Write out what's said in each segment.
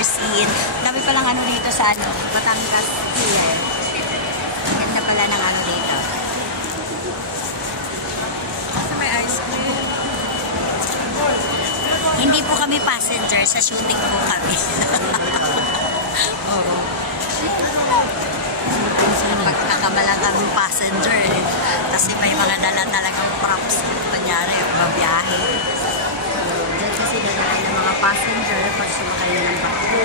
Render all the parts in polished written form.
after scene. Dami palang ano dito sa Batangas Pier. Ganda pala ng ano dito. May ice cream. Hindi po kami passenger, sa shooting po kami. Oo. Pagkakamalang kami passenger eh. Kasi may mga dala talagang props. Kunyari, mabiyahe. Diyan kasi dala ng mga passenger pag sumakay na ng barko.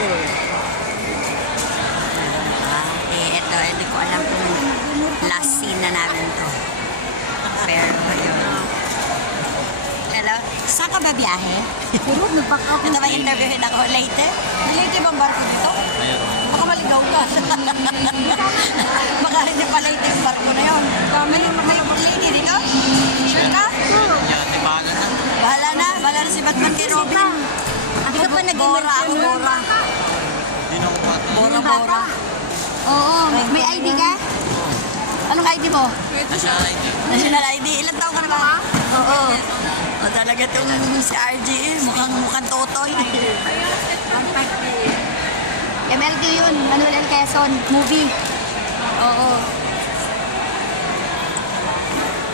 Hindi ko alam kung last scene na namin to. Pero yun. Hello? Saan ka ba biyahe? Ito ba interviewin ako later? Later bang barko dito? Baka maligaw ka. Baka hindi pa later yung barko na yun. Mali lady dito? Sure ka? Bahala na. Bahala na si Batman kay Robin. Hindi ka pa nag-Bora ako, Bora. Bora. Oo. May ID ka? Anong ID mo? National ID. Ilan taon ka na ba? Oo. O talaga itong si RG, mukhang totoy. MLQ yun, Manuel L. Quezon, movie. Oo.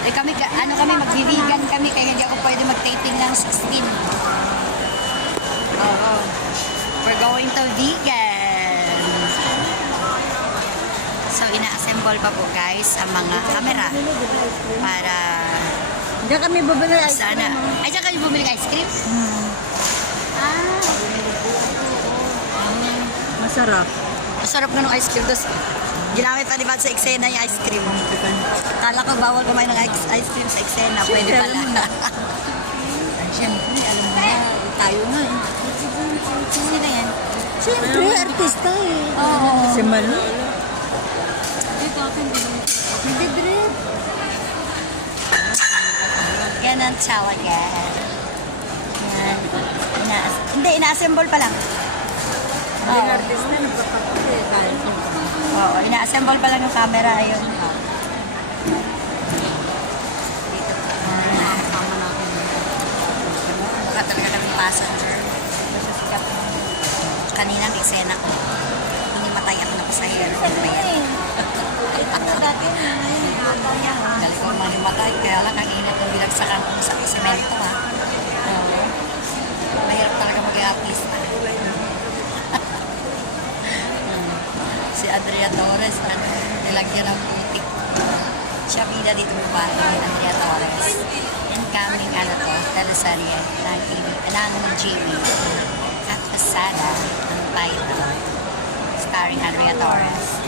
Eh kami, magbibigan kami, kaya hindi ako pwede mag-taping ng 16. Oo. We're going to vegan. So, ina-assemble pa po guys ang mga camera para Diyan kami bumili ice cream. sana. Ay, diyan kayo bumili ng ice cream? Masarap. Masarap nga ng ice cream. Tapos, ginamit pa diba sa eksena yung ice cream. Kala ko bawal kumain ng ice cream sa eksena. Pwede Siyempre, pala. alam mo na. Siyempre, alam mo na. Tayo nga eh. Sino yan? Siyempre, artista eh. Oo. Si Manu. Nagdidrip. Ganun talaga. Yan. Hindi, ina-assemble pa lang. Yung artista, nagpapakute. Kahit Oo, ina-assemble pa lang yung camera. Ayun. Dito po. tama natin. Baka talaga kaming passenger. Basta sikat. Kaninang eksena ko. Hinimatay ako na pasahero. Galing ko manimatay. Kaya lang ang init ng bilagsakan kung sa semento ha. Oo. Mahirap talaga maging artista. Si Andrea Torres, nilagyan ng putik. Siya bida dito pa, Andrea Torres. Incoming, teleserye ng Jimmy. At Pasada, ang title. Starring Andrea Torres.